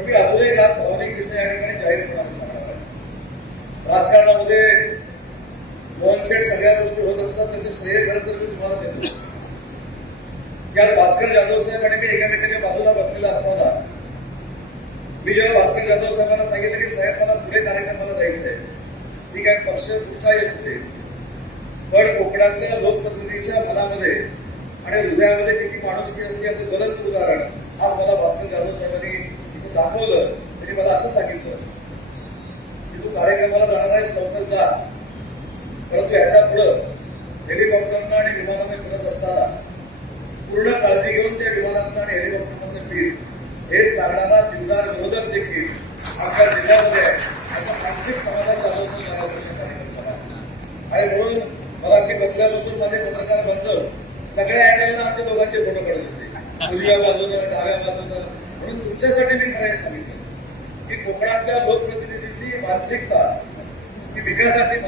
पण मी अजून एक आज भावनिक विषय या ठिकाणी जाहीरपणाने सांगणार आहे. राजकारणामध्ये मोहनशेठ सगळ्या गोष्टी होत असतात, त्याचे श्रेय खरं तर मी तुम्हाला देतो. या भास्कर जाधव साहेब आणि मी एकामेकाच्या बाजूला बसलेला असताना मी जेव्हा भास्कर जाधव साहेबांना सांगितलं की साहेब मला पुढे कार्यक्रमाला जायचं आहे, ठीक आहे पक्ष कुठचा येत होते, पण कोकणातल्या लोकप्रतिनिधीच्या मनामध्ये आणि हृदयामध्ये किती माणुसकी असते याचं ज्वलंत उदाहरण आज मला भास्कर जाधव साहेबांनी इथे दाखवलं. त्यांनी मला असं सांगितलं की तू कार्यक्रमाला जाणार आहेस, लवकर जा, परंतु याच्या पुढं हेलिकॉप्टरनं आणि विमानाने फिरत असताना पूर्ण काळजी घेऊन त्या विमानातनं आणि हेलिकॉप्टरमधनं फिर, हे सांगणारा दिलदार विरोधक देखील आमच्या जिल्ह्यामध्ये आहे. आता मानसिक समाधान जाधव कार्यक्रमाला आणि म्हणून मला अशी बसल्यापासून माझे पत्रकार बांधव सगळ्या अँगलला आमच्या दोघांचे फोटो काढत होते, उजव्या बाजूनं डाव्या बाजूनं. म्हणून तुमच्यासाठी मी खरं सांगितलं की कोकणातल्या लोकप्रतिनिधीची मानसिकता ही विकासाची